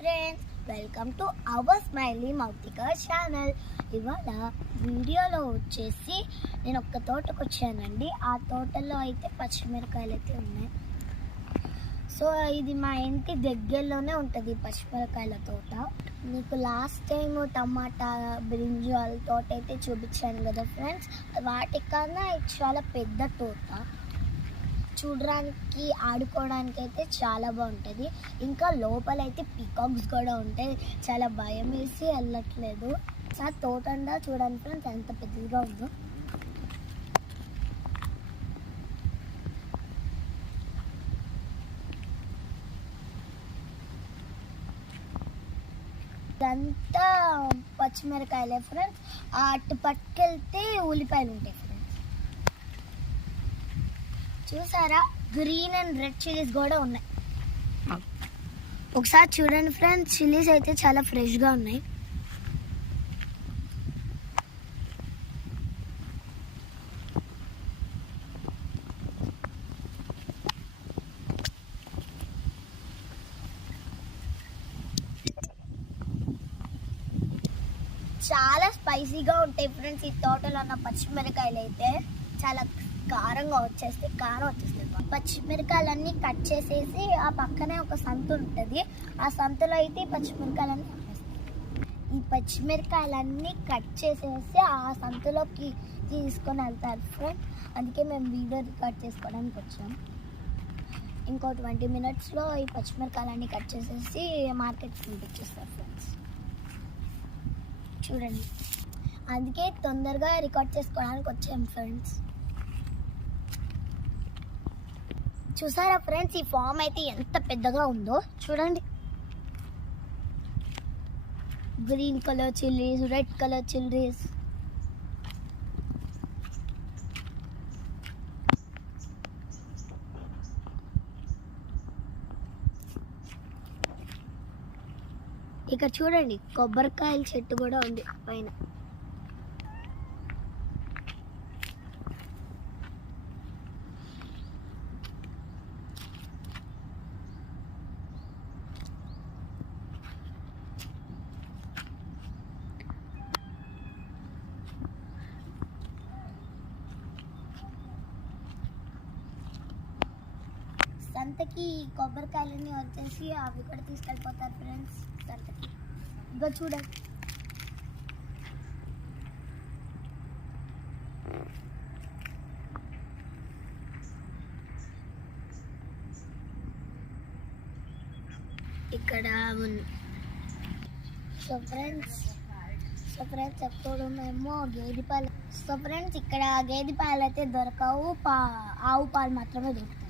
Friends, welcome to our smiley Mouthika channel. ఇవాళ వీడియోలో వచ్చేసి నేను ఒక తోటకు వచ్చానండి. ఆ తోటలో అయితే పచ్చిమిరకాయలు అయితే ఉన్నాయి. సో ఇది మా ఇంటి దగ్గరలోనే ఉంటుంది పచ్చిమిరకాయల తోట. మీకు లాస్ట్ టైం టమాటా బ్రింజాల్ తోట అయితే చూపించాను కదా ఫ్రెండ్స్. వాటికన్నా ఇది చాలా పెద్ద తోట. చూడడానికి ఆడుకోవడానికి అయితే చాలా బాగుంటుంది. ఇంకా లోపలైతే పీకాక్స్ కూడా ఉంటాయి. చాలా భయం వేసి వెళ్ళట్లేదు. ఆ తోట అంతా చూడండి ఫ్రెండ్స్ ఎంత పెద్దదిగా ఉందో. ఇదంతా పచ్చిమిరకాయలే ఫ్రెండ్స్. అటు పట్టుకెళ్తే ఉల్లిపాయలు ఉంటాయి ఫ్రెండ్స్. చూసారా, గ్రీన్ అండ్ రెడ్ చిల్లీస్ కూడా ఉన్నాయి. ఒకసారి చూడండి ఫ్రెండ్స్, చిల్లీస్ అయితే చాలా ఫ్రెష్గా ఉన్నాయి. చాలా స్పైసీగా ఉంటాయి ఫ్రెండ్స్. ఈ తోటలో ఉన్న పచ్చిమిరకాయలు అయితే చాలా కారంగా వచ్చేస్తాయి, కారం వచ్చేస్తాయి. పచ్చిమిరకాయలన్నీ కట్ చేసేసి ఆ పక్కనే ఒక సంత ఉంటుంది. ఆ సంతలో అయితే పచ్చిమిరకాయలన్నీ అమ్మేస్తాయి. ఈ పచ్చిమిరకాయలన్నీ కట్ చేసేసి ఆ సంతలోకి తీసుకొని వెళ్తారు ఫ్రెండ్. అందుకే మేము వీడియో రికార్డ్ చేసుకోవడానికి వచ్చాం. ఇంకో 20 minutesలో ఈ పచ్చిమిరకాయలన్నీ కట్ చేసేసి మార్కెట్కి పంపించేస్తారు ఫ్రెండ్స్. చూడండి, అందుకే తొందరగా రికార్డ్ చేసుకోవడానికి వచ్చాం ఫ్రెండ్స్. చూసారా ఫ్రెండ్స్, ఈ ఫామ్ అయితే ఎంత పెద్దగా ఉందో చూడండి. Green colour chillies, red colour chillies. ఇక్కడ చూడండి, కొబ్బరికాయల చెట్టు కూడా ఉంది పైన. సంతకి కొబ్బరికాయలని వచ్చేసి అవి కూడా తీసుకెళ్ళిపోతారు ఫ్రెండ్స్ సంతకి. ఇక చూడండి, ఇక్కడ సో ఫ్రెండ్స్ ఎప్పుడు మేము గేదె పాలు. సో ఫ్రెండ్స్, ఇక్కడ గేదె పాలు అయితే దొరకవు, ఆవు పాలు మాత్రమే దొరుకుతాయి.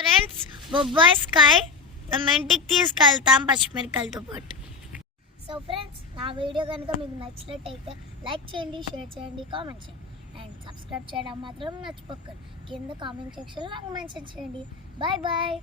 ఫ్రెండ్స్, బొబ్బాయి స్కై మేము ఇంటికి తీసుకెళ్తాం పచ్చిమిరకాయలతో పాటు. సో ఫ్రెండ్స్, నా వీడియో కనుక మీకు నచ్చినట్టయితే లైక్ చేయండి, షేర్ చేయండి, కామెంట్ చేయండి అండ్ సబ్స్క్రైబ్ చేయడం మాత్రం మర్చిపోకండి. కింద కామెంట్ సెక్షన్లో నాకు మెన్షన్ చేయండి. Bye bye.